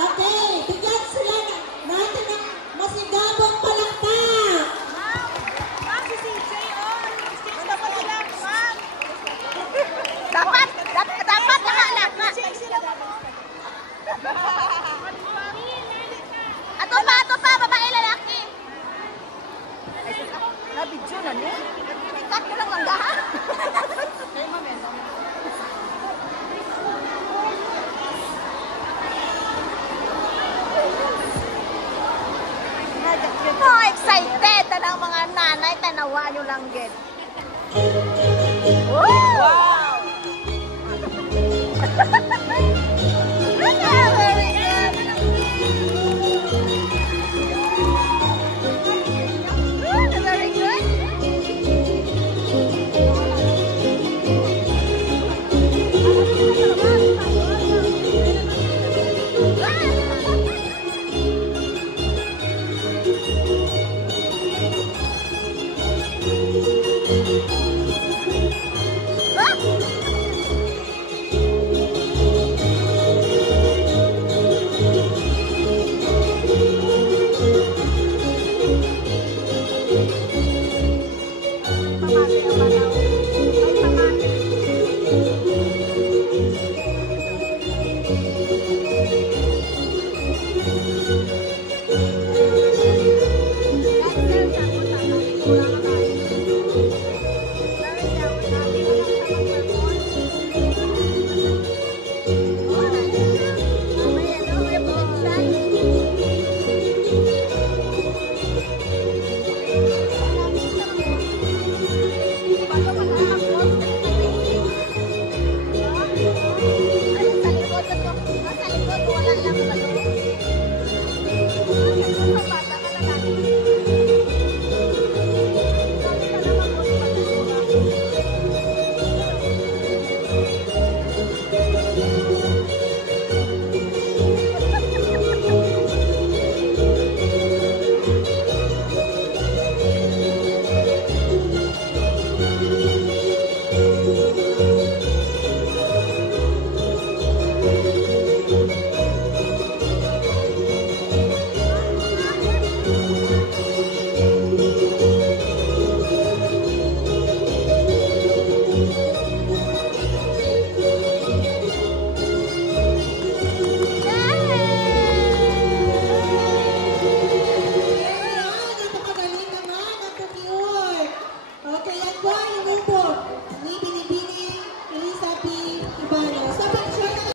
Okay, bigyan sila natin ng masigabong palakpak. Ma'am, si CJ, oh. Stage na pa sila, ma'am. Dapat nakalak. Ato pa, babae lalaki. Nabidyo na niya. Ikat ko lang langgahan. Kayo, ma'am, oh, excited na ng mga nanay, tanawa nyo lang din. Wow! Very good. Very good. Nasa likod, wala lang sa